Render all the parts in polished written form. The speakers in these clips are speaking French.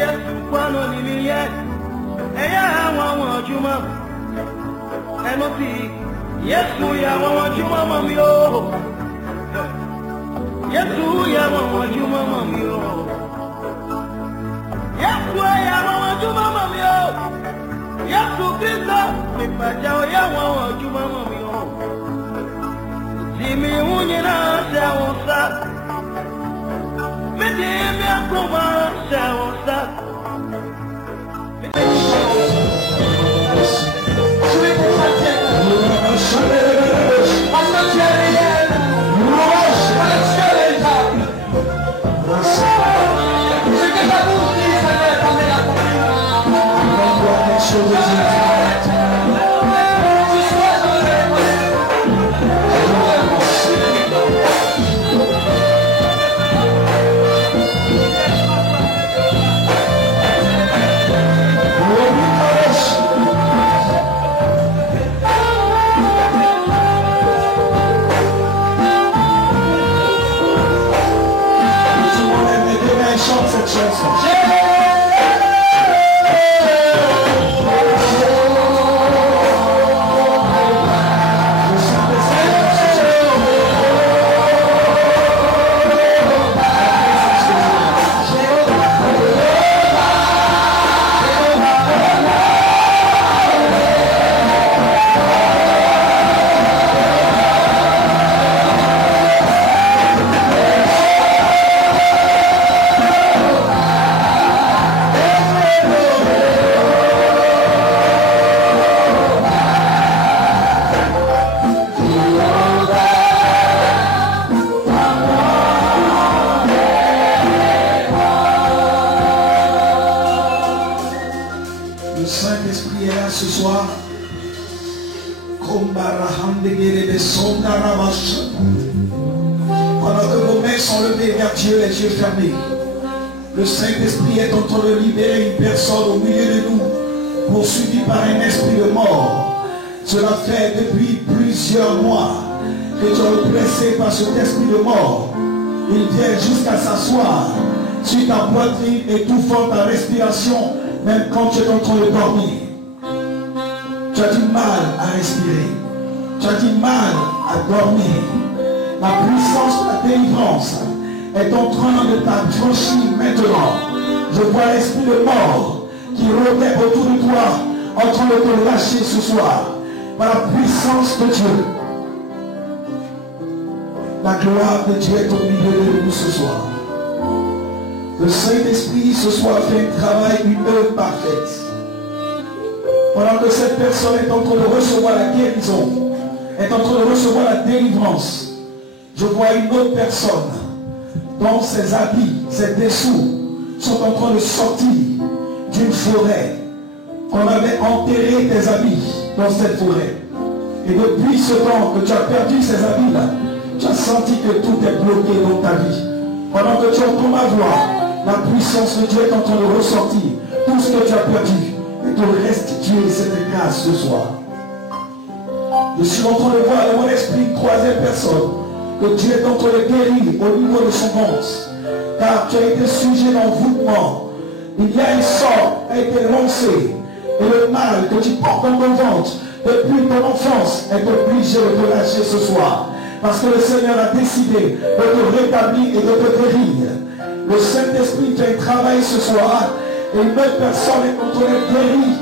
Yesu kwano niliye eya wa juma enoti Yesu ya wa juma mamio Yesu ya wa juma mamio Yesu ya wa juma mamio Yesu Kristo mipajao ya wa juma mamio Zimi unyina sewosa Medimi akuma sewosa Le Saint-Esprit est en train de libérer une personne au milieu de nous, poursuivi par un esprit de mort. Cela fait depuis plusieurs mois que tu es oppressé par cet esprit de mort. Il vient jusqu'à s'asseoir sur ta poitrine, étouffant ta respiration, même quand tu es en train de dormir. Tu as du mal à respirer. Tu as du mal à dormir. La puissance de la délivrance est en train de t'affranchir maintenant. Je vois l'esprit de mort qui rôdait autour de toi, en train de te lâcher ce soir, par la puissance de Dieu. La gloire de Dieu est au milieu de nous ce soir. Le Saint-Esprit ce soir fait un travail, une œuvre parfaite. Pendant que cette personne est en train de recevoir la guérison, est en train de recevoir la délivrance, je vois une autre personne dont ses habits, ses dessous sont en train de sortir d'une forêt. On avait enterré tes habits dans cette forêt. Et depuis ce temps que tu as perdu ces habits-là, tu as senti que tout est bloqué dans ta vie. Pendant que tu entends ma voix, la puissance de Dieu est en train de ressortir tout ce que tu as perdu et te restituer cette grâce ce soir. Je suis en train de voir dans mon esprit une troisième personne que Dieu est en train de guérir au niveau de son ventre. Car tu as été sujet d'envoûtement. Il y a une sorte qui a été lancée. Et le mal que tu portes dans ton ventre depuis ton enfance est obligé de te lâcher ce soir. Parce que le Seigneur a décidé de te rétablir et de te guérir. Le Saint-Esprit fait un travail ce soir. Et une autre personne est en train de guérir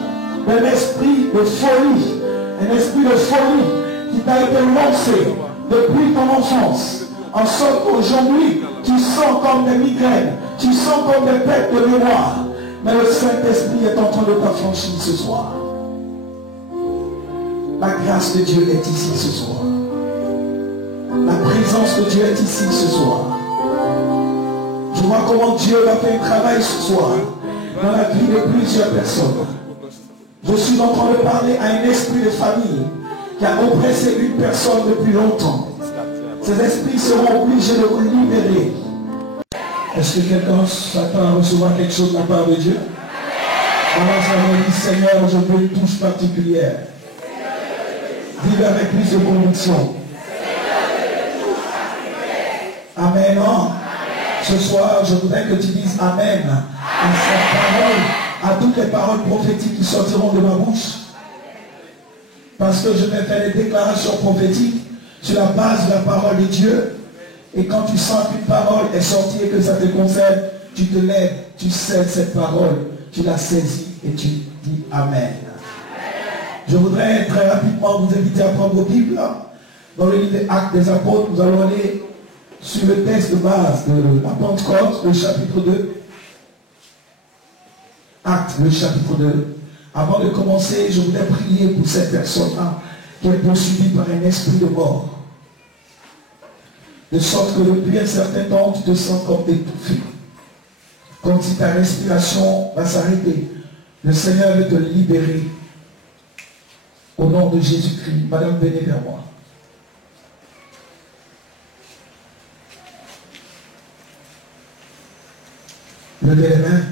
d'un esprit de folie. Un esprit de folie qui t'a été lancé depuis ton enfance, en sorte qu'aujourd'hui, tu sens comme des migraines, tu sens comme des pertes de mémoire. Mais le Saint-Esprit est en train de t'affranchir ce soir. La grâce de Dieu est ici ce soir. La présence de Dieu est ici ce soir. Je vois comment Dieu va faire un travail ce soir dans la vie de plusieurs personnes. Je suis en train de parler à un esprit de famille qui a oppressé une personne depuis longtemps. Ces esprits seront obligés de vous libérer. Est-ce que quelqu'un s'attend à recevoir quelque chose de la part de Dieu? Alors ça me dit, Seigneur, je veux une touche particulière. Vive avec plus de conviction. Amen. Non? Ce soir, je voudrais que tu dises Amen à cette parole, à toutes les paroles prophétiques qui sortiront de ma bouche. Parce que je vais faire des déclarations prophétiques sur la base de la parole de Dieu. Et quand tu sens qu'une parole est sortie et que ça te concerne, tu te lèves, tu scelles cette parole, tu la saisis et tu dis Amen. Je voudrais très rapidement vous inviter à prendre vos Bibles. Dans le livre des Actes des Apôtres, nous allons aller sur le texte de base de la Pentecôte, le chapitre 2. Actes, le chapitre 2. Avant de commencer, je voudrais prier pour cette personne-là qui est poursuivie par un esprit de mort. De sorte que depuis un certain temps, tu te sens comme étouffé. Comme si ta respiration va s'arrêter. Le Seigneur veut te libérer. Au nom de Jésus-Christ. Madame, venez vers moi. Levez les mains.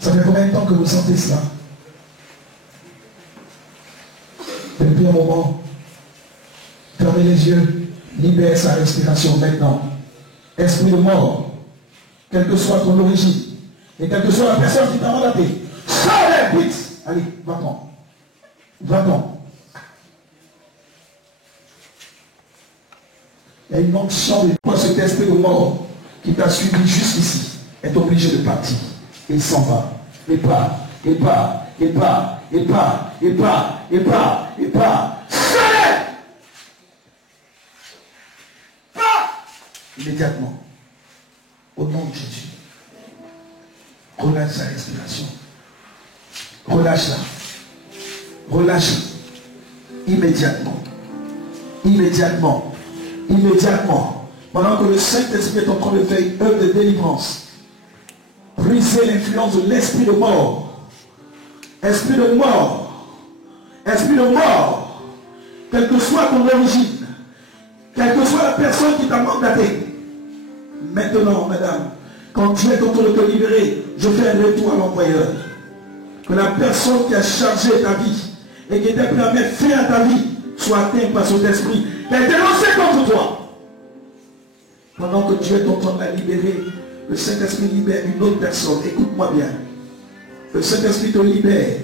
Ça fait combien de temps que vous sentez cela? Depuis un moment. Fermez les yeux. Libère sa respiration maintenant. Esprit de mort. Quelle que soit ton origine. Et quelle que soit la personne qui t'a mandaté. Sors vite. Allez, va-t'en. Va-t'en. Il y a une onction de quoi cet esprit de mort qui t'a suivi jusqu'ici est obligé de partir. Il s'en va. Et part. Et part. Et part. Et part. Et part. Et part. Et part. Sors! Immédiatement. Au nom de Jésus. Relâche sa respiration. Relâche-la. Relâche-la. Immédiatement. Immédiatement. Immédiatement. Pendant que le Saint-Esprit est en train de faire une œuvre de délivrance. Briser l'influence de l'esprit de mort. Esprit de mort. Esprit de mort. Quelle que soit ton origine. Quelle que soit la personne qui t'a mandaté. Maintenant, madame, quand Dieu est en train de te libérer, je fais un retour à l'employeur. Que la personne qui a chargé ta vie et qui était prête à mettre fin à ta vie soit atteinte par son esprit qui a été lancé contre toi. Pendant que Dieu est en train de la libérer, le Saint-Esprit libère une autre personne. Écoute-moi bien. Le Saint-Esprit te libère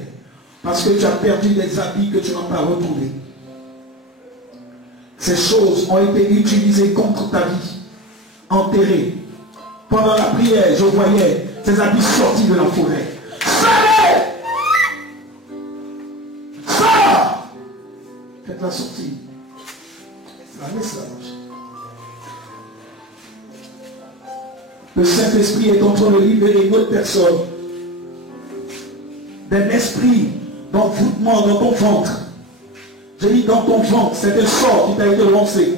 parce que tu as perdu des habits que tu n'as pas retrouvés. Ces choses ont été utilisées contre ta vie, enterrées. Pendant la prière, je voyais ces habits sortis de la forêt. Sortez! Sors! Faites-la sortir. La message. Le Saint-Esprit est en train de libérer une autre personne d'un esprit d'envoûtement dans ton ventre. J'ai dit dans ton ventre, c'est un sort qui t'a été lancé.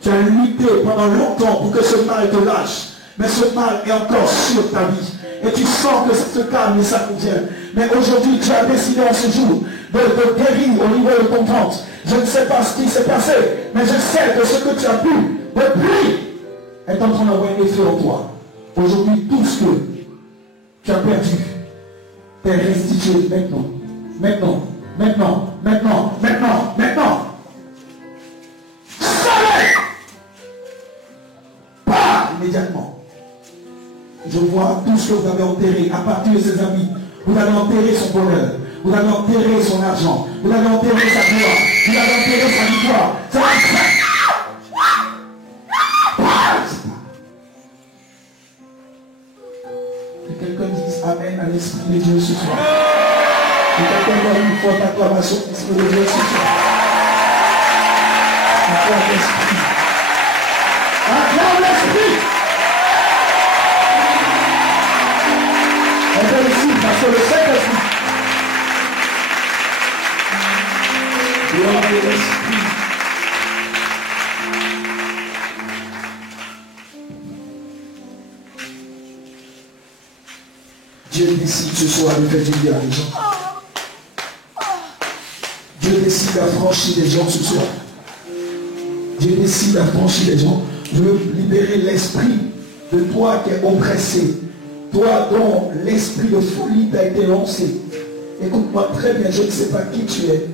Tu as lutté pendant longtemps pour que ce mal te lâche. Mais ce mal est encore sur ta vie. Et tu sens que ça te calme et ça convient. Mais aujourd'hui, tu as décidé en ce jour de guérir au niveau de ton ventre. Je ne sais pas ce qui s'est passé, mais je sais que ce que tu as pu depuis est en train d'avoir un effet en toi. Aujourd'hui, tout ce que tu as perdu est restitué maintenant. Maintenant. Maintenant. Maintenant. Maintenant. Maintenant. Sortez! Pas immédiatement. Je vois tout ce que vous avez enterré à partir de ses amis. Vous avez enterré son bonheur. Vous avez enterré son argent. Vous avez enterré sa gloire. Vous avez enterré sa victoire. Ça va faire. Que quelqu'un dise Amen à l'Esprit de Dieu ce soir. Que quelqu'un donne une forte acclamation à l'Esprit de Dieu ce soir. Acclame l'Esprit. Acclame l'Esprit. On fait ici parce que le Saint-Esprit. Gloire de l'Esprit. Dieu décide ce soir de faire du bien à les gens. Dieu décide d'affranchir les gens ce soir. Dieu décide d'affranchir les gens. Je veux libérer l'esprit de toi qui est oppressé. Toi dont l'esprit de folie t'a été lancé. Écoute-moi très bien, je ne sais pas qui tu es.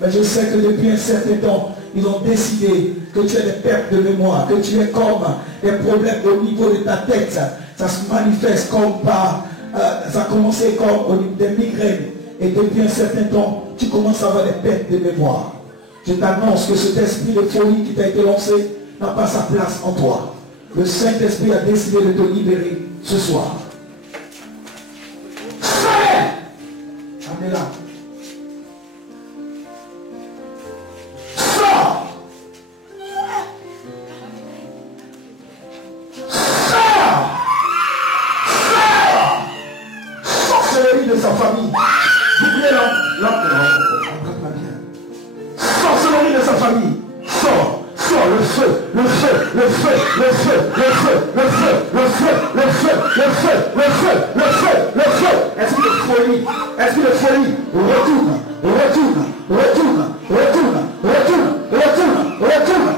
Mais je sais que depuis un certain temps, ils ont décidé que tu as des pertes de mémoire, que tu es comme des problèmes au niveau de ta tête. Ça se manifeste comme par, ça a commencé comme des migraines. Et depuis un certain temps, tu commences à avoir des pertes de mémoire. Je t'annonce que cet esprit de folie qui t'a été lancé n'a pas sa place en toi. Le Saint-Esprit a décidé de te libérer ce soir. Amenez-la. Sors. Sors. Sors. Sorcellerie de sa famille. Vous voulez attrape-la bien. Sorcellerie de sa famille. Sors. Sors le feu, le feu, le feu, le feu, le feu, le feu, le feu, le feu, le feu, le feu, le feu, le feu. Esprit de folie, esprit de folie, retourne, retourne, retourne, retourne, retourne, retourne, retourne.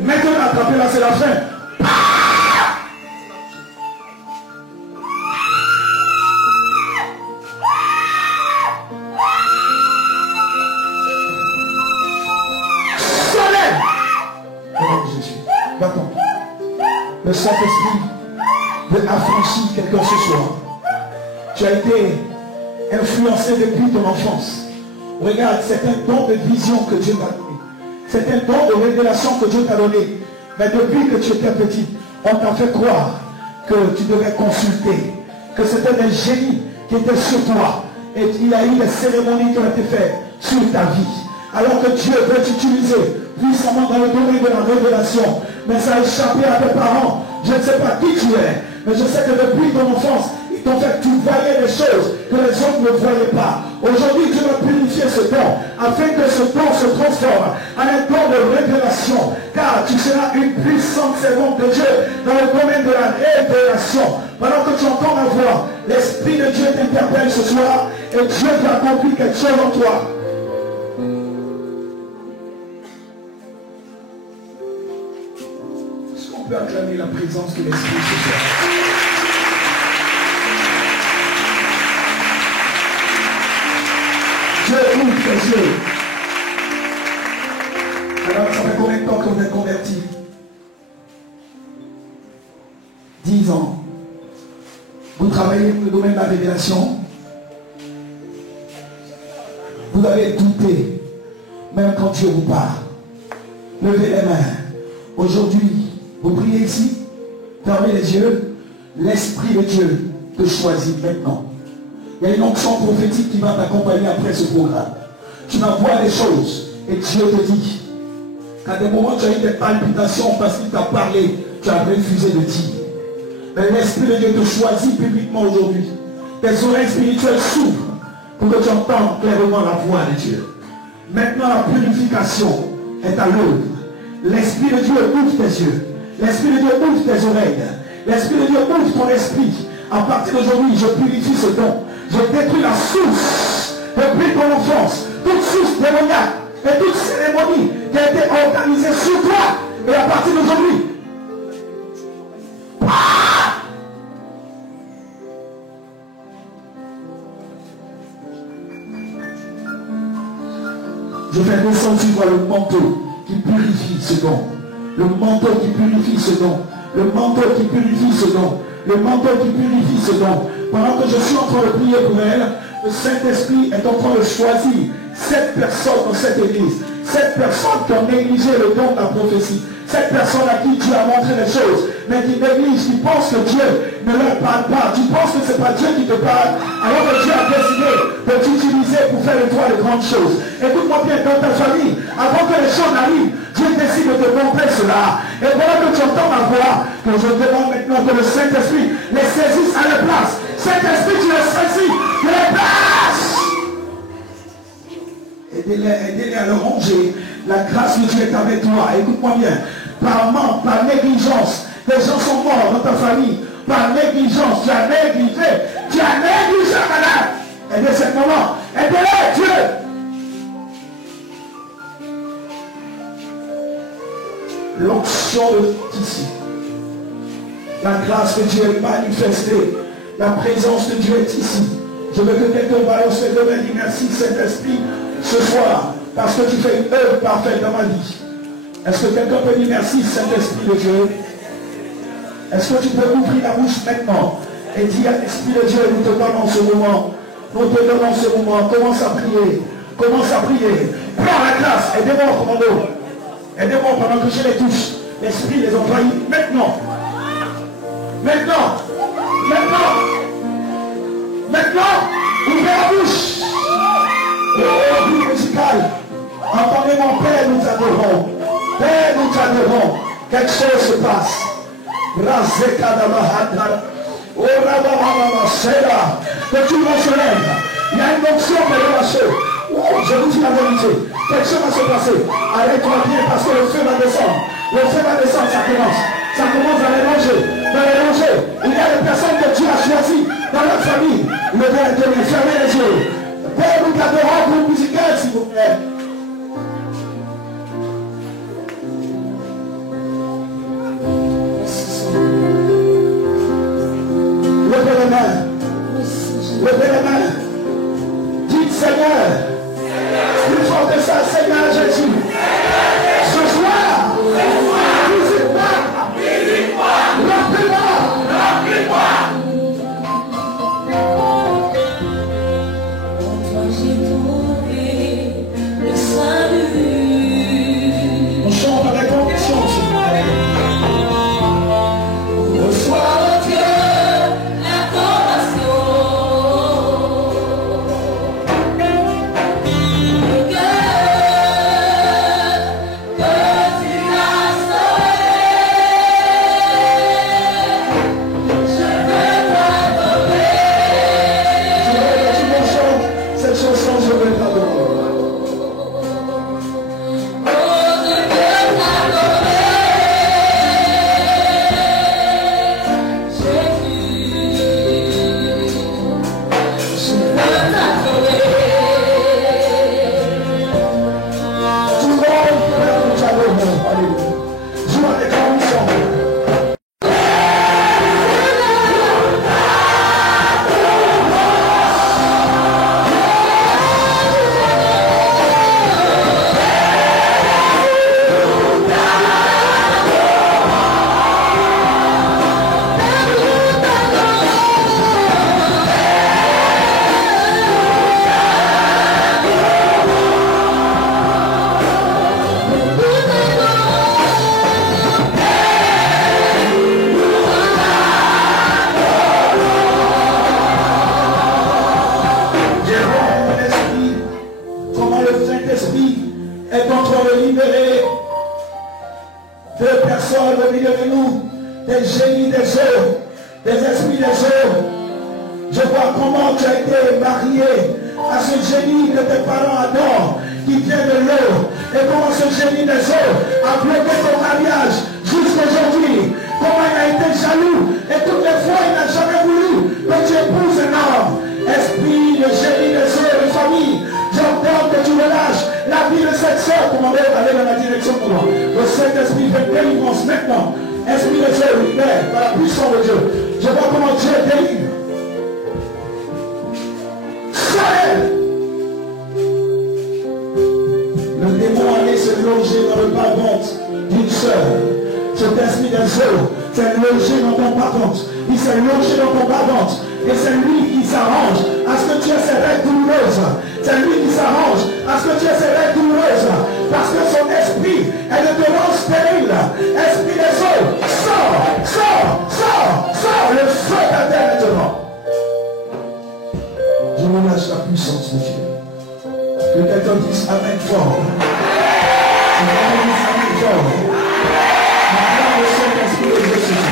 Maintenant, attrapez-la, c'est la fin. Le Saint-Esprit veut affranchir quelqu'un ce soir. Tu as été influencé depuis ton enfance. Regarde, c'est un don de vision que Dieu t'a donné. C'est un don de révélation que Dieu t'a donné. Mais depuis que tu étais petit, on t'a fait croire que tu devais consulter, que c'était des génies qui étaient sur toi. Et il y a eu des cérémonies qui ont été faites sur ta vie. Alors que Dieu veut t'utiliser puissamment dans le domaine de la révélation. Mais ça a échappé à tes parents. Je ne sais pas qui tu es. Mais je sais que depuis ton enfance, ils t'ont fait que tu voyais des choses que les autres ne voyaient pas. Aujourd'hui, Dieu va purifier ce don afin que ce don se transforme en un don de révélation. Car tu seras une puissante servante de Dieu dans le domaine de la révélation. Pendant que tu entends ma voix, l'Esprit de Dieu t'interpelle ce soir et Dieu va accomplir quelque chose en toi. On peut acclamer la présence de l'Esprit ce soir. Dieu ouvre tes yeux. Alors, ça fait combien de temps que vous êtes convertis? 10 ans. Vous travaillez dans le domaine de la révélation. Vous avez douté, même quand Dieu vous parle. Levez les mains. Aujourd'hui, vous priez ici, fermez les yeux, l'Esprit de Dieu te choisit maintenant. Il y a une onction prophétique qui va t'accompagner après ce programme. Tu vas voir des choses et Dieu te dit qu'à des moments tu as eu des palpitations parce qu'il t'a parlé, tu as refusé de dire. Mais l'Esprit de Dieu te choisit publiquement aujourd'hui. Tes oreilles spirituelles s'ouvrent pour que tu entendes clairement la voix de Dieu. Maintenant la purification est à l'œuvre. L'Esprit de Dieu ouvre tes yeux. L'Esprit de Dieu ouvre tes oreilles. L'Esprit de Dieu ouvre ton esprit. À partir d'aujourd'hui, je purifie ce don. Je détruis la source depuis ton enfance. Toute source démoniaque et toute cérémonie qui a été organisée sur toi. Et à partir d'aujourd'hui, je fais descendre sur toi le manteau qui purifie ce don. Le manteau qui purifie ce don. Le manteau qui purifie ce don. Le manteau qui purifie ce don. Pendant que je suis en train de prier pour elle, le Saint-Esprit est en train de choisir 7 personnes dans cette église. 7 personnes qui ont négligé le don de la prophétie. 7 personnes à qui Dieu a montré des choses, mais qui négligent, qui pensent que Dieu ne leur parle pas. Tu penses que ce n'est pas Dieu qui te parle, alors que Dieu a décidé de t'utiliser pour faire de toi de grandes choses. Écoute-moi bien, dans ta famille, avant que les choses n'arrivent, Dieu décide de te montrer cela. Et voilà que tu entends ma voix, que je demande maintenant que le Saint-Esprit les saisisse à leur place. Saint-Esprit, tu les saisis, tu les places. Aidez-les à le ranger. La grâce de Dieu est avec toi. Écoute-moi bien. Par manque, par négligence, les gens sont morts dans ta famille. Par négligence, tu as négligé. Tu as négligé, madame. Et de ce moment, aidez-les, Dieu. L'onction est ici. La grâce de Dieu est manifestée. La présence de Dieu est ici. Je veux que quelqu'un balance les deux mains et dit merci Saint-Esprit ce soir, parce que tu fais une œuvre parfaite dans ma vie. Est-ce que quelqu'un peut dire merci Saint-Esprit de Dieu? Est-ce que tu peux ouvrir la bouche maintenant et dire Esprit de Dieu, nous te donnons ce moment. Nous te donnons ce moment. Commence à prier. Commence à prier. Prends la classe. Aidez-moi au commando. Aidez-moi pendant que je les touche. L'Esprit les envahit maintenant. Maintenant. Maintenant. Maintenant. Ouvrez la bouche. Oh, vie musicale. Entendez mon Père, nous t'adorons. Père, nous t'adorons. Quelque chose se passe. Oh, que tout le monde se lève. Il y a une onction qui est relâchée. Oh, je vous dis la vérité. Quelque chose va se passer. Arrête-toi bien parce que le feu va descendre. Le feu va descendre, ça commence. Ça commence à mélanger. Dans les rangées, il y a des personnes que Dieu a choisies dans notre famille. Le Père de lui, fermez les yeux. Père, nous t'adorons pour une musicale, s'il vous plaît. Levez les mains. Levez les mains. Dites Seigneur. Plus fort que ça, Seigneur Jésus. Ce soir. Visite-moi. Remplis-moi. En toi j'ai trouvé le salut. On chante avec conviction, s'il vous plaît. Reçois, oh Dieu, l'adoration. Le cœur que tu as sauvé. Je veux t'adorer. Tu me chantes cette chanson, je vais t'adorer. Oh, je veux t'adorer. Tout le monde peut nous adorer. Alléluia. Joue avec conviction. Comment le Saint-Esprit est en train de libérer deux personnes au milieu de nous, des génies des eaux, des esprits des eaux. Je vois comment tu as été marié à ce génie que tes parents adorent, qui vient de l'eau, et comment ce génie des eaux a bloqué ton mariage jusqu'aujourd'hui. Comment il a été jaloux, et toutes les fois il n'a jamais voulu que tu épouses un homme. Esprit, le génie des eaux de famille, j'entends que tu relâches la vie de cette sœur pour m'aider à aller dans la direction de moi. Le Saint-Esprit fait délivrance maintenant. Esprit de Dieu, libère par la puissance de Dieu. Je vois comment Dieu délivre. Saël. Le démon allait se loger dans le bas-ventre d'une sœur. Cet esprit des eaux s'est logé dans ton bas-ventre. Il s'est logé dans ton bas-ventre. Et c'est lui qui s'arrange à ce que tu aies ces règles douloureuses. C'est lui qui s'arrange à ce que tu aies ces règles douloureuses. Parce que son esprit est de te rendre stérile. Esprit des eaux, sors, sors, sors, sors. Le feu t'attend maintenant. Je relâche la puissance de Dieu. Que quelqu'un dise Amen fort. Que quelqu'un dise Amen fort. Maintenant le Saint-Esprit de Jésus.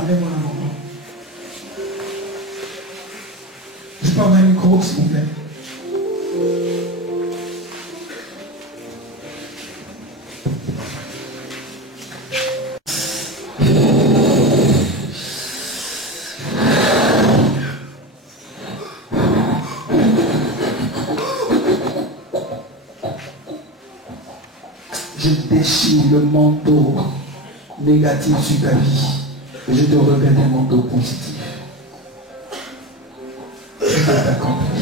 Amenez-moi un moment. Je parle d'un micro, s'il vous plaît. Je déchire le manteau négatif sur ta vie et je te revêt un manteau positif. Je vais t'accomplir.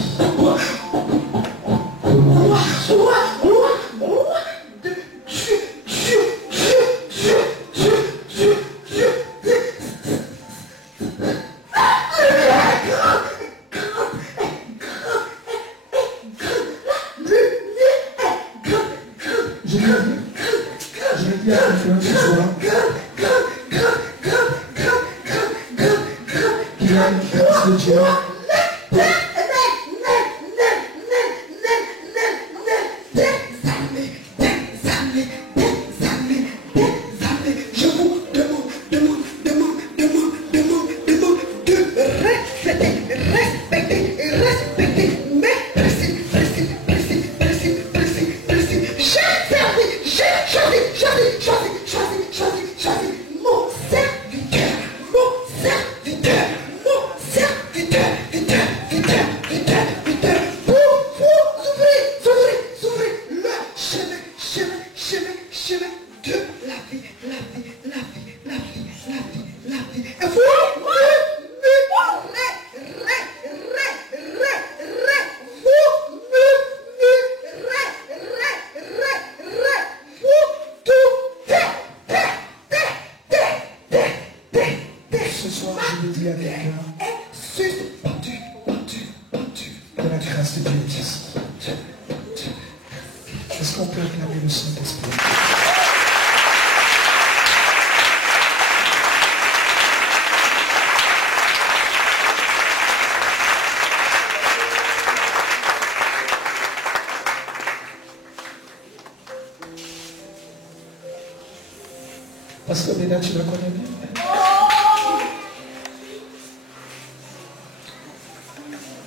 Parce que Béda, tu la connais bien.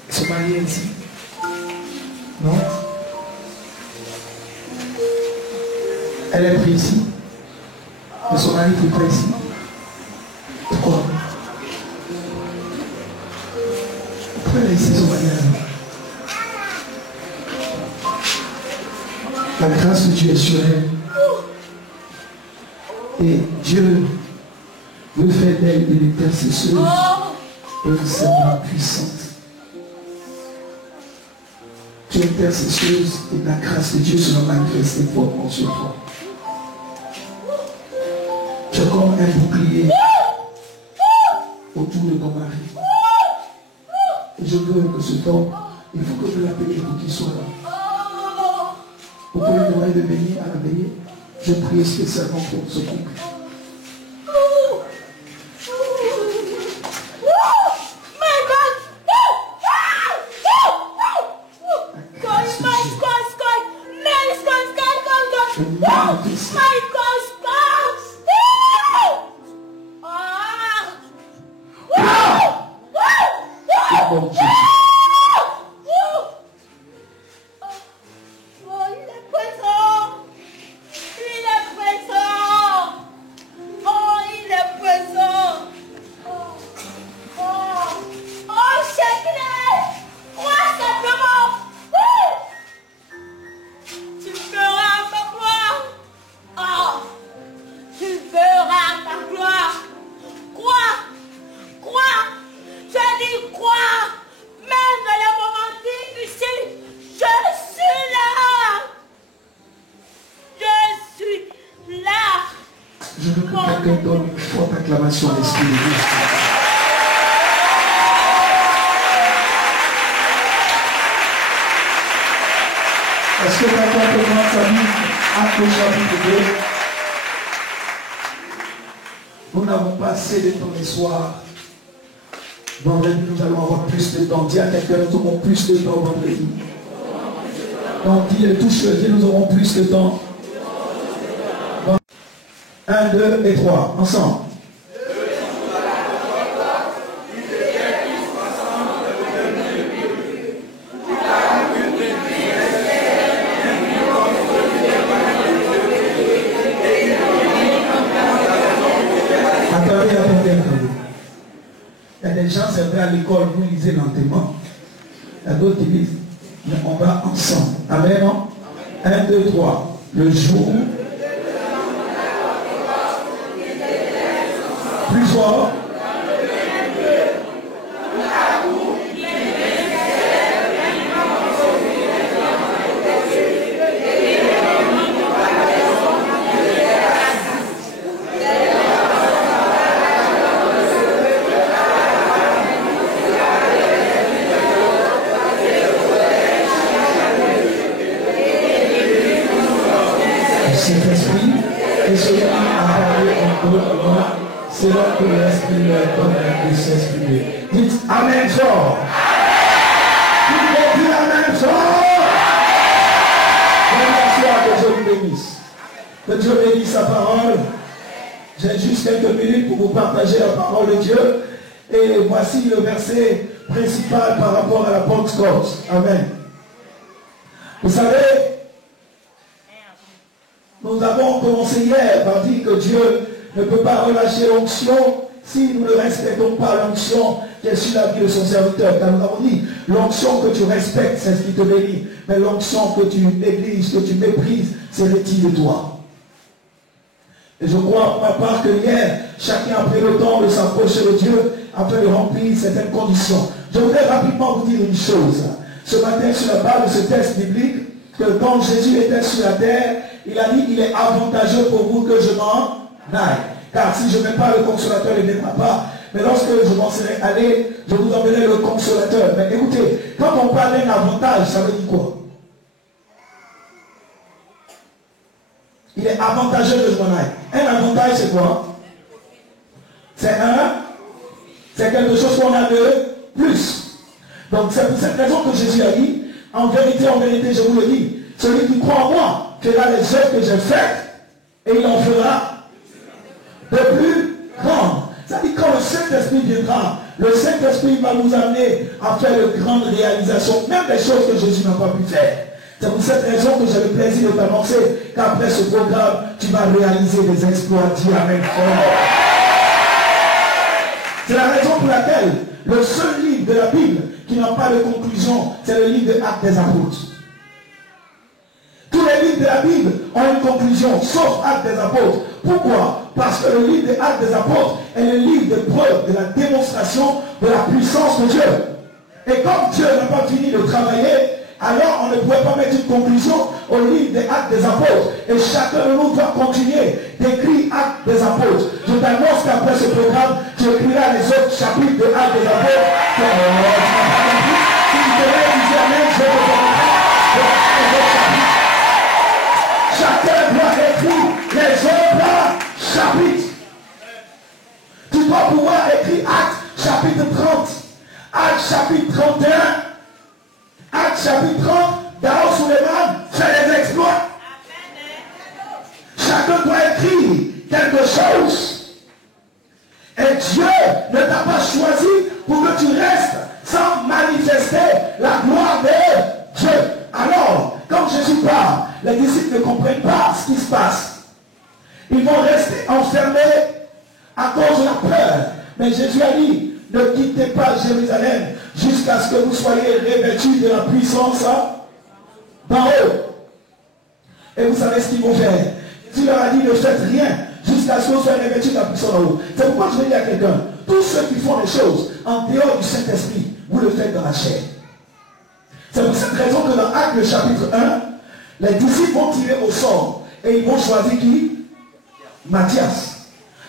Ils sont mariés ici. Non? Elle est prise ici. Et son mari est pris ici. Pourquoi? Pourquoi elle est ici, son mari? La grâce de Dieu est sur elle. Et Dieu veut faire d'elle une intercesseuse et une servante puissante. Tu es intercesseuse et la grâce de Dieu sera manifestée fortement sur toi. Tu es comme un bouclier autour de ton mari. Et je veux que ce temps, il faut que je l'appelle pour qu'il soit là. Pour que le moyen de venir à la veillée, je prie spécialement pour ce couple. Nous n'avons pas assez de temps les soirs. Vendredi, nous allons avoir plus de temps. Dis à quelqu'un, nous aurons plus de temps vendredi. Donc, dis les touches, nous aurons plus de temps. 1, 2 et 3, ensemble. les gens servaient à l'école, vous lisez lentement. Il y a d'autres qui disent, mais on va ensemble. Amen, non? 1, 2, 3. Le jour. Plus fort. Saint-Esprit, et celui a parlé en d'autres langues, c'est là que l'Esprit leur donne de s'exprimer. Dites Amen fort. Dites Amen fort. Que Dieu vous bénisse. Que Dieu bénisse sa parole. J'ai juste quelques minutes pour vous partager la parole de Dieu. Et voici le verset principal par rapport à la Pentecôte. Amen. Vous savez, nous avons commencé hier par dire que Dieu ne peut pas relâcher l'onction si nous ne respectons pas l'onction qui est sur la vie de son serviteur. Car nous avons dit, l'onction que tu respectes, c'est ce qui te bénit. Mais l'onction que tu négliges, que tu méprises, c'est retire de toi. Et je crois pour ma part que hier, chacun a pris le temps de s'approcher de Dieu afin de remplir certaines conditions. Je voudrais rapidement vous dire une chose. Ce matin, sur la base de ce texte biblique, que quand Jésus était sur la terre, il a dit, il est avantageux pour vous que je m'en aille. Car si je ne mets pas le consolateur, il ne viendra pas. Mais lorsque je m'en serai allé, je vous enverrai le consolateur. Mais écoutez, quand on parle d'un avantage, ça veut dire quoi? Il est avantageux que je m'en aille. Un avantage, c'est quoi? C'est quelque chose qu'on a de plus. Donc c'est pour cette raison que Jésus a dit, en vérité, je vous le dis, celui qui croit en moi, fera les œuvres que j'ai faites, et il en fera de plus grandes. C'est-à-dire quand le Saint-Esprit viendra, le Saint-Esprit va nous amener à faire de grandes réalisations, même des choses que Jésus n'a pas pu faire. C'est pour cette raison que j'ai le plaisir de t'annoncer qu'après ce programme, tu vas réaliser des exploits. Dis Amen. C'est la raison pour laquelle le seul livre de la Bible qui n'a pas de conclusion, c'est le livre des Actes des Apôtres. Tous les livres de la Bible ont une conclusion, sauf Actes des Apôtres. Pourquoi? Parce que le livre des Actes des Apôtres est le livre de preuve, de la démonstration de la puissance de Dieu. Et comme Dieu n'a pas fini de travailler, alors on ne pouvait pas mettre une conclusion au livre des Actes des Apôtres. Et chacun de nous doit continuer d'écrire Actes des Apôtres. Je t'annonce qu'après ce programme, tu écriras les autres chapitres de Actes des Apôtres. Si tu te lèves, tu dis Amen, je vais te donner chacun doit écrire les autres chapitres. Tu dois pouvoir écrire Actes chapitre 30, Actes chapitre 31, Actes chapitre 30, Daoud Suleiman fait des exploits. Chacun doit écrire quelque chose. Et Dieu ne t'a pas choisi pour que tu restes sans manifester la gloire de Dieu. Alors, comme Jésus parle, les disciples ne comprennent pas ce qui se passe. Ils vont rester enfermés à cause de la peur. Mais Jésus a dit, ne quittez pas Jérusalem jusqu'à ce que vous soyez revêtus de la puissance d'en haut. Et vous savez ce qu'ils vont faire. Jésus leur a dit, ne faites rien jusqu'à ce que vous soyez revêtus de la puissance d'en haut. C'est pourquoi je vais dire à quelqu'un, tous ceux qui font les choses en dehors du Saint-Esprit, vous le faites dans la chair. C'est pour cette raison que dans Actes le chapitre 1, les disciples vont tirer au sort et ils vont choisir qui? Matthias.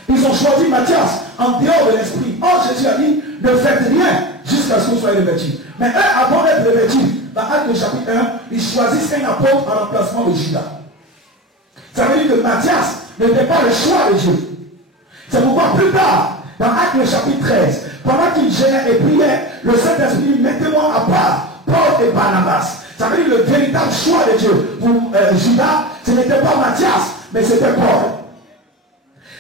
Ils ont choisi Matthias en dehors de l'esprit. Or Jésus a dit, ne faites rien jusqu'à ce que vous soyez revêtus. Mais eux, avant d'être revêtus, dans Actes le chapitre 1, ils choisissent un apôtre en remplacement de Judas. Ça veut dire que Matthias n'était pas le choix de Dieu. C'est pourquoi plus tard, dans Actes le chapitre 13, pendant qu'ils gênaient et priaient, le Saint-Esprit dit, mettez-moi à part Paul et Barnabas. Ça veut dire le véritable choix de Dieu. Pour Judas, ce n'était pas Matthias, mais c'était Paul.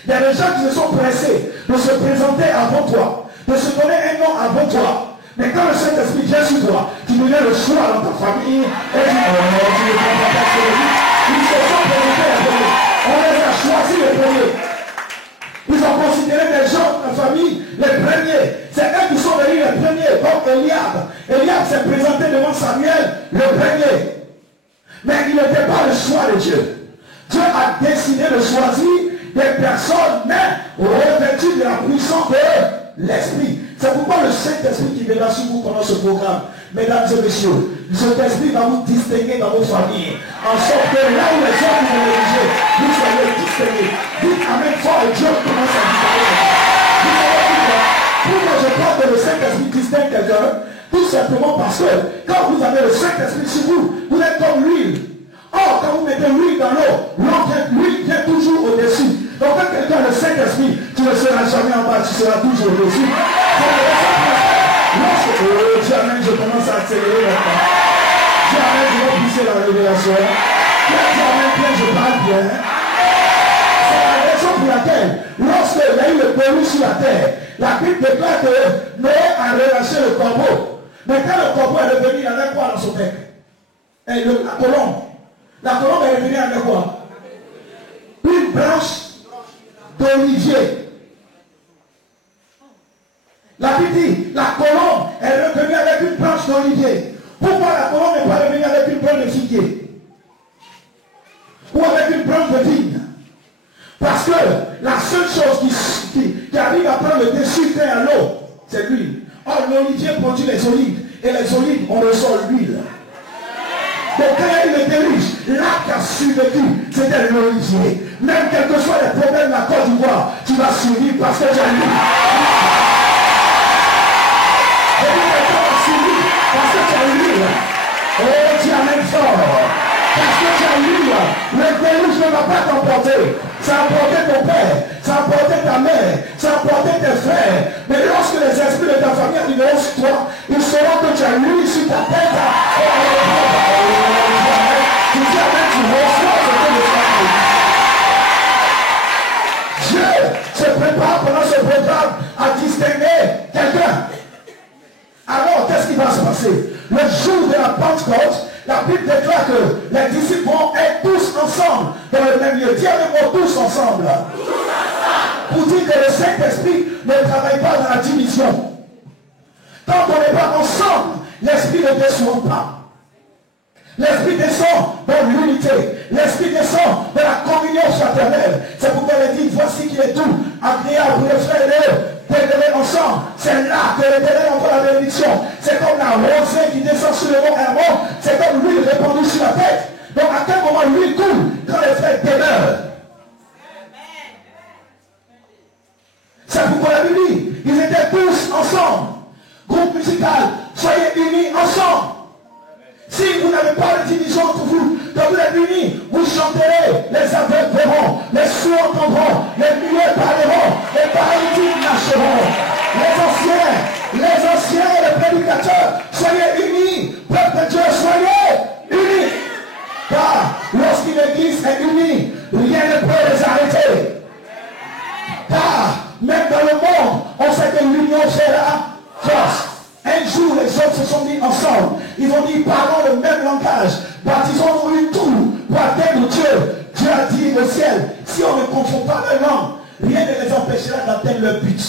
Il y a des gens qui se sont pressés de se présenter avant toi, de se donner un nom avant toi. Mais quand le Saint-Esprit vient sur toi, tu deviens le choix dans ta famille, et tu ne comprends pas ce que je dis. Ils se sont présentés les premiers. On les a choisis les premiers. Ils ont considéré des gens de la famille les premiers. C'est eux qui sont Eliab. Eliab s'est présenté devant Samuel, le premier. Mais il n'était pas le choix de Dieu. Dieu a décidé de choisir des personnes, mais revêtues de la puissance de l'Esprit. C'est pourquoi le Saint-Esprit qui viendra sur vous pendant ce programme, mesdames et messieurs, le Saint-Esprit va vous distinguer dans vos familles, en sorte que là où les gens vous négligez, vous soyez distingués. Dites Amen fort et Dieu commence à distinguer. Vous savez pourquoi? Pourquoi je crois que le Saint-Esprit distingue quelqu'un? Tout simplement parce que quand vous avez le Saint-Esprit sur vous, vous êtes comme l'huile. Or, quand vous mettez l'huile dans l'eau, l'huile vient toujours au-dessus. Donc quand quelqu'un a le Saint-Esprit, tu ne seras jamais en bas, tu seras toujours au-dessus. Lorsque Dieu amène, je commence à accélérer maintenant. Dieu amène, je vais pousser la révélation. Dieu amène, bien, je parle bien. C'est la raison pour laquelle, lorsqu'il y a eu le péril sur la terre, la Bible déclare que Noé a relâché le corbeau. Mais quand le corbeau est revenu, il avait quoi dans son bec? Et la colombe. La colombe est revenue avec quoi? Une branche d'olivier. La Bible dit, la colombe est revenue avec une branche d'olivier. Pourquoi la colombe n'est pas revenue avec une branche de figuier? Ou avec une branche de vigne? Parce que la seule chose qui arrive à prendre le dessus à l'eau, c'est l'huile. Or, l'olivier produit les olives. Et les olives, on ressort l'huile. Donc quand il y a eu le déluge, l'arbre qui a survécu, c'était l'olivier. Même quel que soit les problèmes de la Côte d'Ivoire, tu vas survivre parce que tu as l'huile. Parce que tu as l'huile. Oh, tu amènes fort. Parce que tu as l'huile. Le déluge ne va pas t'emporter. Ça a emporté ton père, ça a emporté ta mère, ça a emporté tes frères. Mais lorsque les esprits de ta famille arriveront sur toi, ils sauront que tu as l'huile sur ta tête. Tu dis avec tu reçois ce que le Dieu se prépare pendant ce programme à distinguer quelqu'un. Alors, qu'est-ce qui va se passer? Le jour de la Pentecôte, la Bible déclare que les disciples vont être tous ensemble dans le même lieu. Dis avec moi, tous ensemble. Pour dire que le Saint-Esprit ne travaille pas dans la division. Quand on n'est pas ensemble, l'Esprit ne descend pas. L'Esprit descend dans l'unité. L'Esprit descend dans la communion fraternelle. C'est pourquoi il dit, voici qu'il est doux, agréable pour les frères et eux, d'aimer ensemble. C'est là que l'Éternel envoie la bénédiction. C'est comme la rosée qui descend sur le mont Hermon. C'est comme l'huile répandue sur la tête. Donc à quel moment l'huile coule? Quand les frères demeurent. C'est pourquoi la Bible dit, ils étaient tous ensemble. Groupe musical, soyez unis ensemble. Si vous n'avez pas de division entre vous, quand vous êtes unis, vous chanterez, les aveugles verront, les sourds entendront, les muets parleront, les paralytiques marcheront. Les anciens et les prédicateurs, soyez unis, peuple de Dieu, soyez unis. Car lorsqu'une église est unie, rien ne peut les arrêter. Car même dans le monde, on sait que l'union fait la force. Un jour, les hommes se sont mis ensemble. Ils ont dit, parlons le même langage. Baptisons-nous une tout pour atteindre Dieu. Dieu a dit au ciel, si on ne confond pas les langues, rien ne les empêchera d'atteindre leur but.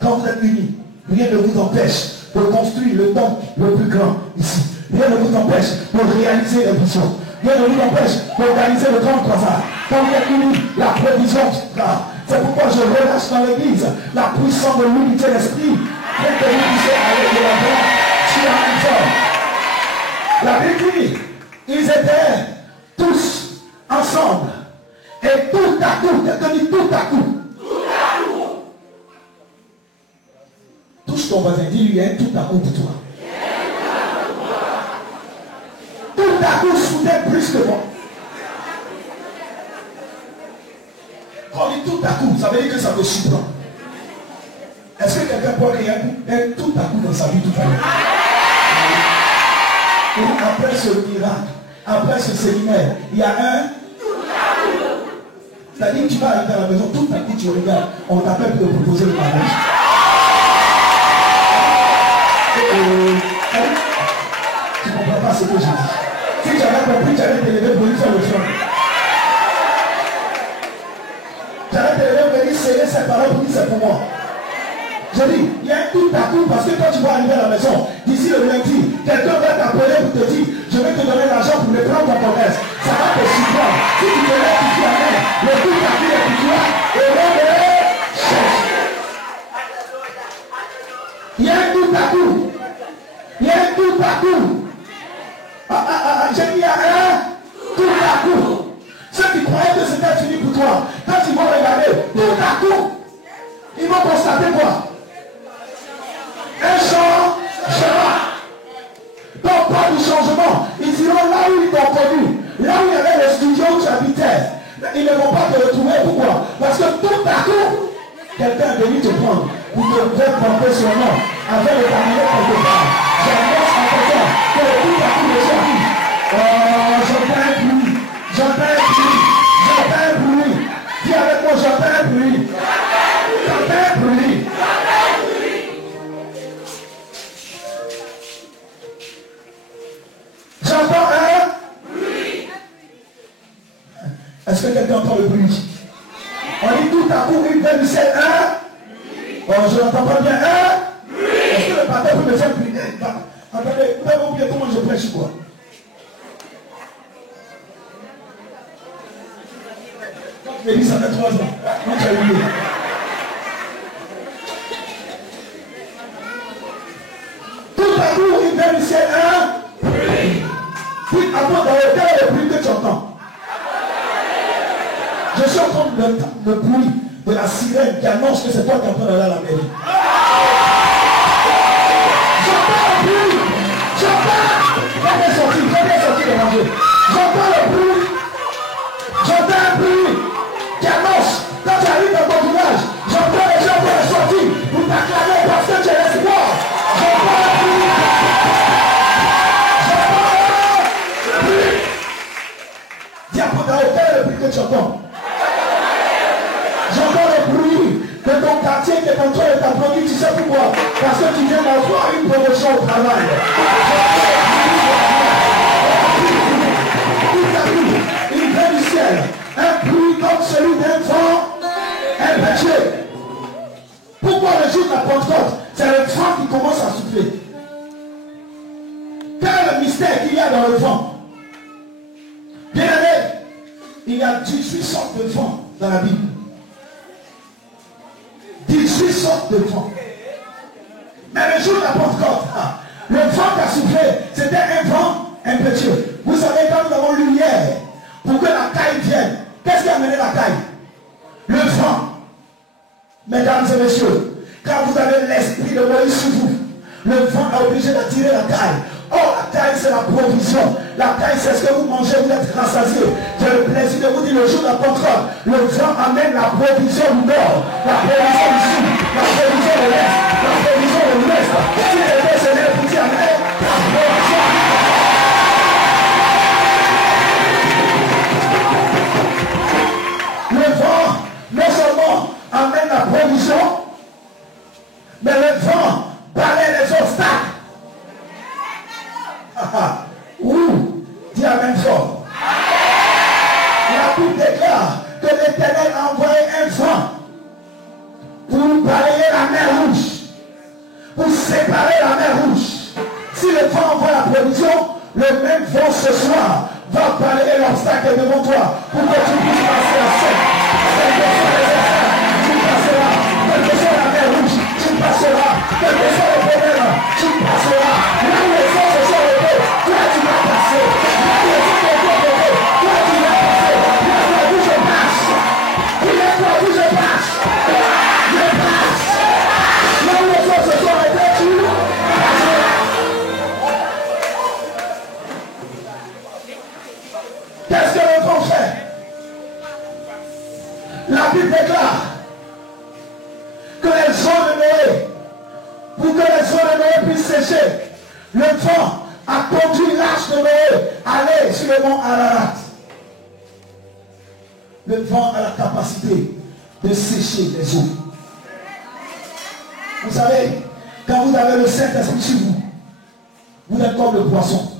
Quand vous êtes unis, rien ne vous empêche de construire le temple le plus grand ici. Rien ne vous empêche de réaliser les visions. Rien ne vous empêche d'organiser le grand croisade. Quand vous êtes unis, la provision sera. C'est pourquoi je relâche dans l'église la puissance de l'unité d'esprit. Afin que vous puissiez aller de la gloire sur un seul. La Bible dit, ils étaient tous ensemble. Et tout à coup, quelqu'un dit tout à coup. Touche ton voisin, dis-lui, hein, tout à coup pour toi. Tout à coup, soudain, brusquement. Quand on dit tout à coup, ça veut dire que ça te surprend. Est-ce que quelqu'un peut rien être tout à coup dans sa vie tout à l'heure? Et après ce miracle, après ce séminaire, il y a un tout à coup. C'est-à-dire que tu vas arriver à la maison, tout à coup tu regardes, on t'appelle pour te proposer le mariage. Tu ne comprends pas ce que je dis. Si j'avais compris, j'allais te lever pour lui faire le front. J'allais te lever pour lui serrer ses paroles pour dire c'est pour moi. Je dis, il y a un tout à coup parce que quand tu vas arriver à la maison, d'ici le lundi, quelqu'un va t'appeler pour te dire, je vais te donner l'argent pour me prendre ton commerce. Ça va te surprendre. Si tu te lèves, tu dis amen. Le tout à coup est pour toi et l'homme est cherche. Il y a un tout à coup. Il y a un tout à coup. J'ai dit, il y a un tout à coup. Ceux qui croyaient que c'était fini pour toi, quand ils vont regarder, tout à coup, ils vont constater quoi? Un changement. Donc pas du changement. Ils iront là où ils t'ont connu. Là où il y avait le studio où tu habitais. Ils ne vont pas te retrouver. Pourquoi? Parce que tout à coup, quelqu'un est venu te prendre pour te faire porter son nom afin de t'amener quelque part. J'annonce à quelqu'un que le tout à coup de son vie. Oh, j'entends un bruit. J'entends un bruit. J'entends un bruit. Dis avec moi, j'entends un bruit. J'entends un bruit. J'entends un bruit. Est-ce que quelqu'un entend le bruit? On dit tout à coup, il fait du ciel un. Oh, je n'entends pas bien un. Est-ce que le patin peut me faire prier? Attendez, vous avez oublié comment je prêche quoi? Je dit ça fait 3 ans. Quand tu as oublié. Tout à coup, il fait du ciel un. Puis avant d'arrêter le bruit que tu entends. Je suis en train de bruit de la sirène qui annonce que c'est toi qui es en train d'aller à la mairie. J'entends le bruit. J'entends. Venez sortir de manger. J'entends le bruit. J'entends un bruit qui annonce quand tu arrives dans ton village. J'entends les gens pour sortir pour t'acclamer parce que tu es l'espoir. J'entends le bruit. Dis à quel est le bruit que tu entends? J'entends le bruit de ton quartier qui est en train de t'applaudir. Tu sais pourquoi? Parce que tu viens d'avoir une promotion au travail. Tout à coup, il vient du ciel. Un bruit comme celui d'un vent impétueux. Pourquoi le jour de la Pentecôte? C'est le vent qui commence à souffler. Quel est le mystère qu'il y a dans le vent? Bien aimé, il y a 18 sortes de vents dans la Bible. 18 sortes de vents. Mais le jour de la Pentecôte, le vent qui a soufflé, c'était un vent impétueux. Vous savez, quand nous avons lu hier, pour que la caille vienne, qu'est-ce qui a amené la caille? Le vent. Mesdames et messieurs, quand vous avez l'esprit de Moïse sur vous, le vent est obligé d'attirer la caille. Oh, la taille, c'est la provision. La taille, c'est ce que vous mangez, vous êtes rassasié. J'ai le plaisir de vous dire le jour de la Pentecôte, le vent amène la provision du nord, la provision du sud, la provision de l'est, la provision de l'ouest. Si les deux se lèvent, vous dites amen, la provision. Le vent, non seulement amène la provision, mais le vent balaie les obstacles. Ouh, dis amen fort. La Bible déclare que l'Éternel a envoyé un vent pour balayer la mer rouge, pour séparer la mer rouge. Si le vent envoie la provision, le même vent ce soir va balayer l'obstacle devant toi pour que tu puisses passer à sec. Quel que soit les obstacles, tu passeras. Quelle que soit la mer rouge, tu passeras. Quel que soit le problème, tu passeras. Là où les autres se sont levés, toi tu vas passer. Là où les autres se sont levés, toi tu vas passer. Il a fallu que je passe. Il a fallu que je passe. Je passe. Là où les autres se sont levés, tu passeras. Qu'est-ce que le vent fait? La Bible déclare que les eaux de Noé, pour que les eaux de Noé puissent sécher, le vent a conduit l'arche de Noé à aller sur le mont Ararat. Le vent a la capacité de sécher les eaux. Vous savez, quand vous avez le Saint-Esprit sur vous, vous êtes comme le poisson.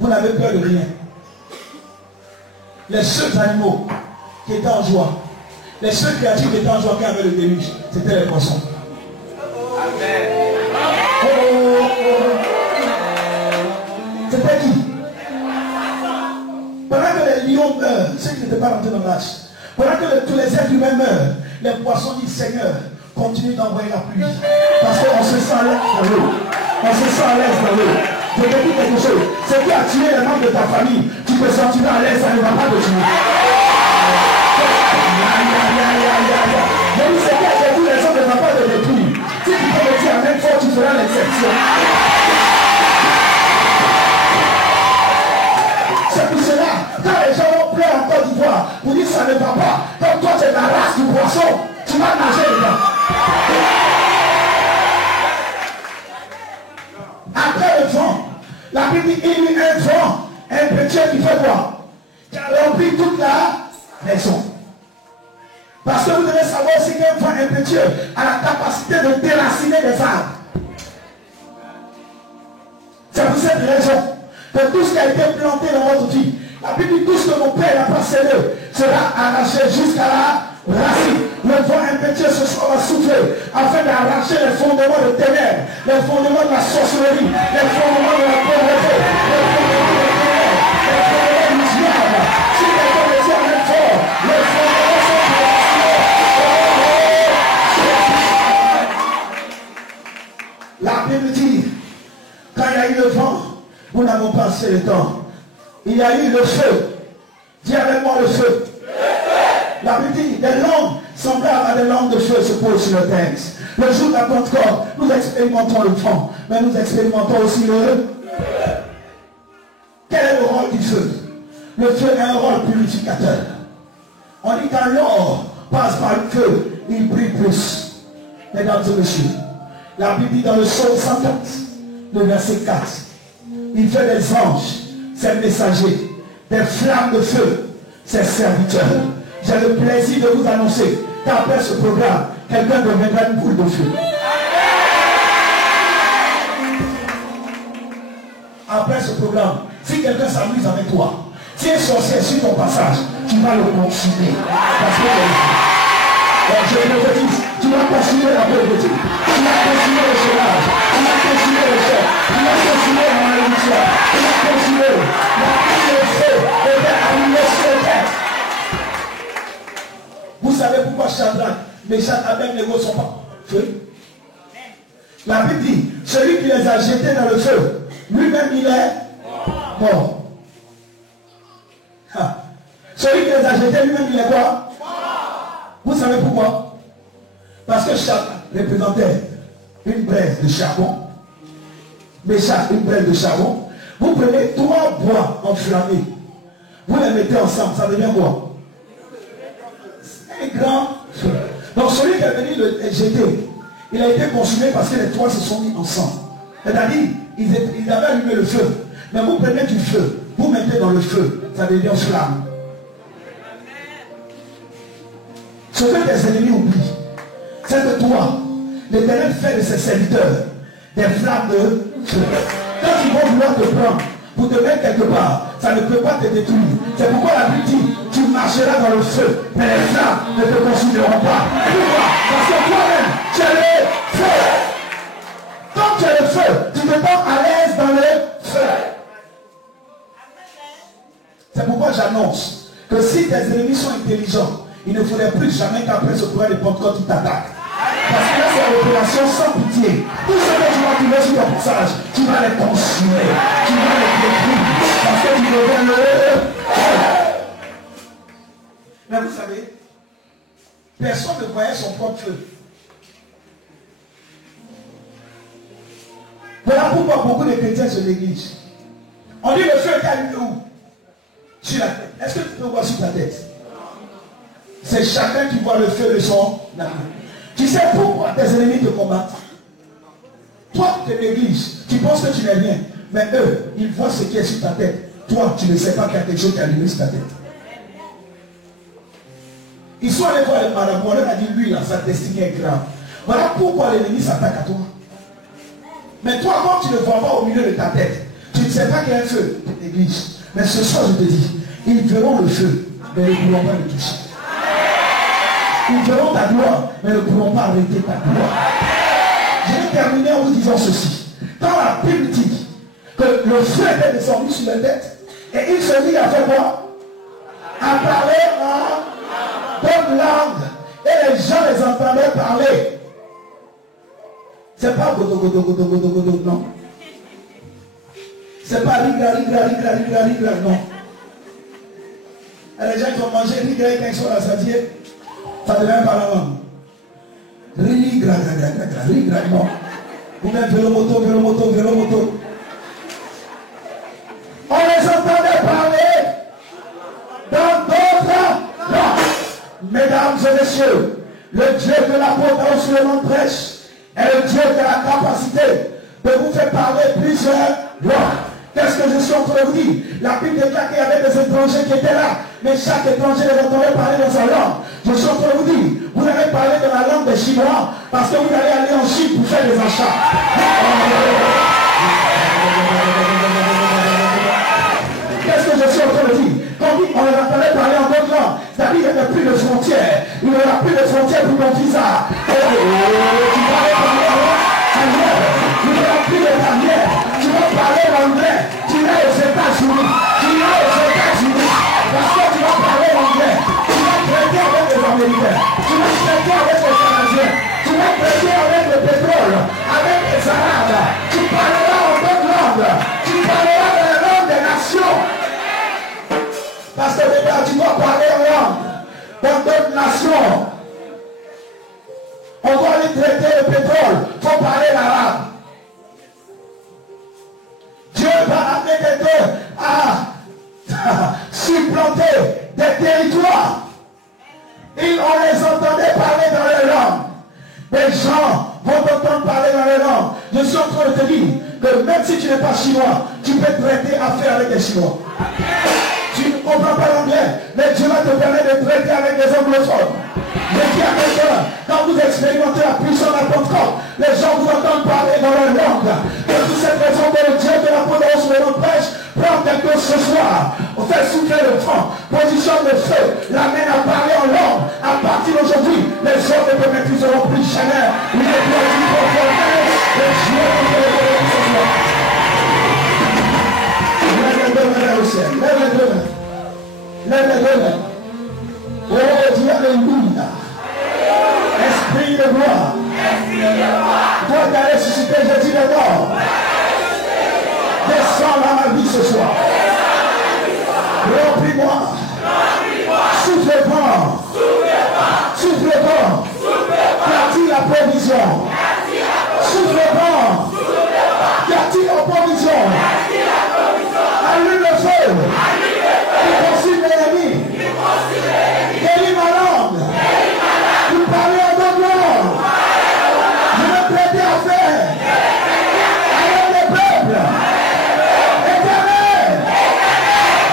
Vous n'avez peur de rien. Les seuls animaux qui étaient en joie, Les seules créatures qui étaient en joie qui avaient le déluge, c'était les poissons. Amen. C'était qui? Pendant que les lions meurent, ceux qui n'étaient pas rentrés dans l'arche, pendant que tous les êtres humains meurent, les poissons disent Seigneur, continue d'envoyer la pluie. Parce qu'on se sent à l'aise dans l'eau. On se sent à l'aise dans l'eau. Je te dis quelque chose. C'est qui a tué les membres de ta famille, tu te sentiras à l'aise, ça ne va pas te tuer. Je dis c'est qui a fait tous les gens ne va pas te détruire. Si tu peux me dire en même fois, tu feras l'exception. C'est pour cela, quand les gens ont pleuré en Côte d'Ivoire, pour dire ça ne va pas, comme toi tu es la race du poisson, tu vas nager dedans. Après le vent, la Bible dit il y a un vent, un petit qui fait quoi? Qui a rempli toute la maison. Parce que vous devez savoir aussi qu'un vent impétueux a la capacité de déraciner des arbres. C'est pour cette raison que tout ce qui a été planté dans votre vie, la Bible dit tout ce que mon Père n'a pas scellé sera arraché jusqu'à la racine. Le vent impétueux ce soir va souffler afin d'arracher les fondements de ténèbres, les fondements de la sorcellerie, les fondements de la pauvreté, les fondements de la ténèbres, les fondements du diable. Si quelqu'un le dit avec fort, les fondements sont déracinés. La Bible dit, quand il y a eu le vent, nous n'avons pas assez le temps. Il y a eu le feu. Dis avec moi le feu. La Bible dit, des langues semblables à des langues de feu se posent sur le texte. Le jour de la Pentecôte, nous expérimentons le vent, mais nous expérimentons aussi le feu. Quel est le rôle du feu? Le feu a un rôle purificateur. On dit quand l'or passe par le feu, il brille plus. Mesdames et messieurs, la Bible dit dans le psaume 104, le verset 4, il fait des anges, ses messagers, des flammes de feu, ses serviteurs. J'ai le plaisir de vous annoncer qu'après ce programme, quelqu'un deviendra une boule de feu. Après ce programme, si quelqu'un s'amuse avec toi, si un sorcier sur ton passage, tu vas le consumer. Parce que je le dis, tu vas consumer la pauvreté, tu vas consumer le chômage, tu vas consumer le chef, tu vas consumer la malédiction, tu vas consumer le feu et l'allumer sur le terre. Vous savez pourquoi Shadrach, Meshach, Abednego ne sont pas feu? La Bible dit, celui qui les a jetés dans le feu, lui-même il est mort. Celui qui les a jetés lui-même il est quoi? Vous savez pourquoi? Parce que Shadrach représentait une braise de charbon. Meshach, une braise de charbon. Vous prenez 3 bois enflammés. Vous les mettez ensemble, ça devient quoi? Un grand feu. Donc celui qui est venu le jeter, il a été consumé parce que les 3 se sont mis ensemble. C'est-à-dire, ils avaient allumé le feu. Mais vous prenez du feu, vous mettez dans le feu, ça devient flamme. Ce que tes ennemis oublient, c'est que toi, l'Éternel fait de ses serviteurs des flammes de feu. Quand ils vont vouloir te prendre, pour te mettre quelque part, ça ne peut pas te détruire. C'est pourquoi la Bible dit, tu marcheras dans le feu, mais les flammes ne te consumeront pas. Pourquoi? Parce que toi-même, tu es le feu. Quand tu es le feu, tu te sens à l'aise dans le feu. C'est pourquoi j'annonce que si tes ennemis sont intelligents, il ne faudrait plus jamais qu'après ce programme de Pentecôte, ils t'attaquent. Parce que là, c'est l'opération sans pitié. Tout ce que tu vas trouver sur ton passage, tu vas les consumer. Tu vas les détruire. Parce que tu deviens le feu. Mais vous savez, personne ne voyait son propre feu. Voilà pourquoi beaucoup de chrétiens se négligent. On dit le feu est allumé où? Sur la tête. Est-ce que tu peux voir sur ta tête? C'est chacun qui voit le feu de son âme. Tu sais pourquoi tes ennemis te combattent? Toi, tu te négliges. Tu penses que tu n'es rien. Mais eux, ils voient ce qui est sur ta tête. Toi, tu ne sais pas qu'il y a quelque chose qui est allumé sur ta tête. Ils sont allés voir le marabout. On leur a dit, lui, là, sa destinée est grave. Voilà pourquoi l'ennemi s'attaque à toi. Mais toi, quand tu ne vois pas au milieu de ta tête, tu ne sais pas qu'il y a un feu. Tu te négliges. Mais ce soir, je te dis, ils verront le feu, mais ils ne pourront pas le toucher. Ils verront ta gloire, mais ne pourront pas arrêter ta gloire. Je vais terminer en vous disant ceci. Quand la Bible dit que le feu était descendu sur la tête, et il se mit à faire quoi? À parler en bonne langue. Et les gens les entendaient parler. C'est pas godo, godo, godo, godo, godo, non. C'est pas rigra, rigra, rigra, rigra, rigra, non. Et les gens qui vont manger rigra quand ils sont rassasiés, ça devient par la langue. Rigra, rigra, rigra, rigra, non. Vous mettez vélo-moto, vélo-moto, vélo-moto. On les entendait parler dans d'autres langues. Mesdames et messieurs, le Dieu de l'apôtre sur le nom de prêche est le Dieu qui a la capacité de vous faire parler plusieurs langues. Qu'est-ce que je suis en train de vous dire? La Bible déclare qu'il y avait des étrangers qui étaient là, mais chaque étranger les entendait parler dans sa langue. Je suis en train de vous dire, vous allez parler dans la langue des Chinois parce que vous allez aller en Chine pour faire des achats. Qu'est-ce que je suis en train de dire? Quand on les entendait parler en d'autres langues, c'est-à-dire qu'il n'y avait plus de frontières. Il n'y aura plus de frontières pour ton visa. Tu vas parler en langue, il n'y aura plus de barrières. Tu vas parler l'anglais. Tu iras aux États-Unis. Tu iras aux États-Unis. Parce que tu vas parler l'anglais. Tu vas traiter avec les Américains. Tu vas traiter avec les Canadiens. Tu vas traiter avec le pétrole, avec les Arabes. Tu parleras en d'autres langues. Tu parleras dans la langue des nations. Parce que déjà, tu dois parler en langue dans d'autres nations. On doit aller traiter le pétrole. Il faut parler l'arabe. Dieu va amener quelqu'un à supplanter des territoires. Et on les entendait parler dans les langues. Des gens vont t'entendre parler dans les langues. Je suis en train de te dire que même si tu n'es pas chinois, tu peux traiter affaire avec les Chinois. Tu ne comprends pas l'anglais, mais Dieu va te permettre de traiter avec des anglophones. Je dis à quelqu'un, quand vous expérimentez la puissance de la Pentecôte, les gens vous entendent parler dans leur langue. Et pour cette raison, le Dieu de la Pentecôte sur le prêche, prends quelqu'un ce soir, fait souffler le vent, positionne le feu, l'amène à parler en langue. À partir d'aujourd'hui, les hommes ne te maîtriseront plus jamais. Il est bien dit pour faire le Dieu de ce soir. Lève les deux mains au ciel, lève les deux mains. Lève les deux mains. Oh Dieu, alléluia. Esprit de gloire. Toi qui as ressuscité Jésus de mort. Descends dans ma vie ce soir. Remplis-moi. Souffle vent. Souffle vent. Qu'attire la provision. Souffle vent. Qu'attire la provision. Allume le feu. Qui consume l'ennemi. Guéris ma langue. Vous parlez en d'autres langues. Je vais traiter affaire avec les peuples. Éternel.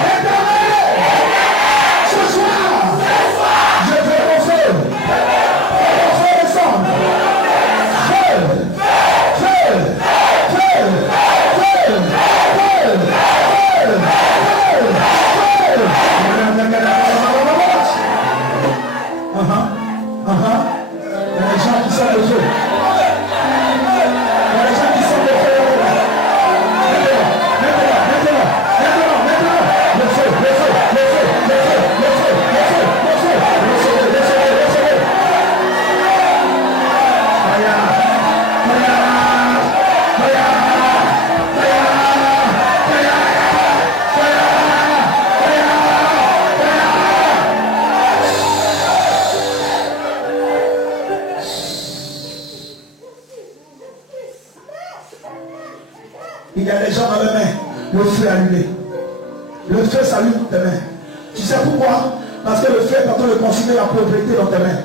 Éternel. Ce soir, je fais mon feu. Mon feu descendre. Feu. Feu. Feu. Feu. Feu. Il y a des gens qui sont le feu. Il y a des gens qui sont le feu. Maintenant. Le feu, le feu, le feu, le feu, le feu, le feu, le feu, le feu, le feu, le feu. Il y a des gens dans les mains, le feu allumé. Le feu s'allume tes mains. Tu sais pourquoi? Parce que le feu est en train de consumer la propriété dans tes mains.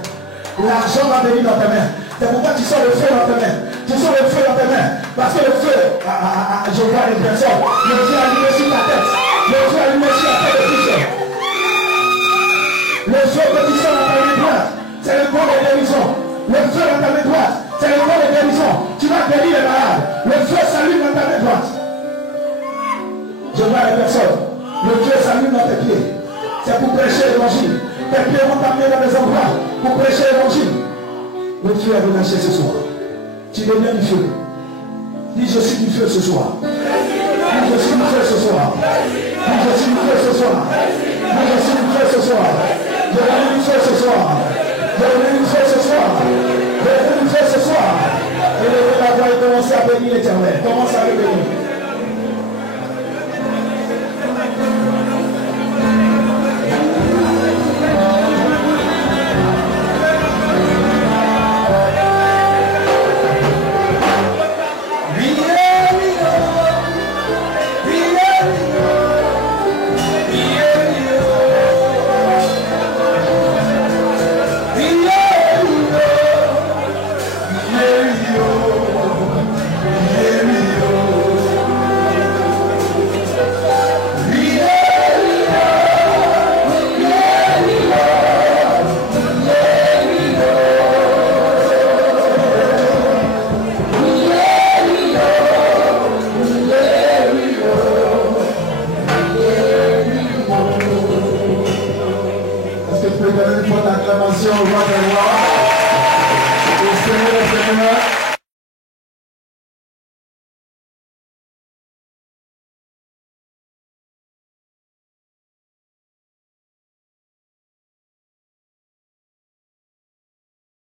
L'argent va venir dans tes mains. C'est pourquoi tu sors le feu dans tes mains. Tu sors le feu dans tes mains. Parce que le feu, je vois les personnes, le feu allumé sur ta tête. Le feu allumé sur la tête de tous. Le feu que tu sors dans ta main droite, c'est le corps de guérison. Le feu dans ta main droite, c'est le corps de guérison. Tu vas guérir les malades. Le feu s'allume dans ta main droite. Je vois les personnes. Le feu s'allume dans tes pieds. C'est pour prêcher l'évangile. Tes pieds vont t'amener dans des endroits pour prêcher l'évangile. Le feu est relâché ce soir. Tu deviens du feu. Dis je suis du feu ce soir. Dis je suis du feu ce soir. Dis je suis du feu ce soir. Dis je suis du feu ce soir. Je reviens du feu ce soir. Je reviens du feu ce soir. Je reviens du feu ce soir. Et levez la voix et commencez à bénir l'Éternel. Commencez à le bénir.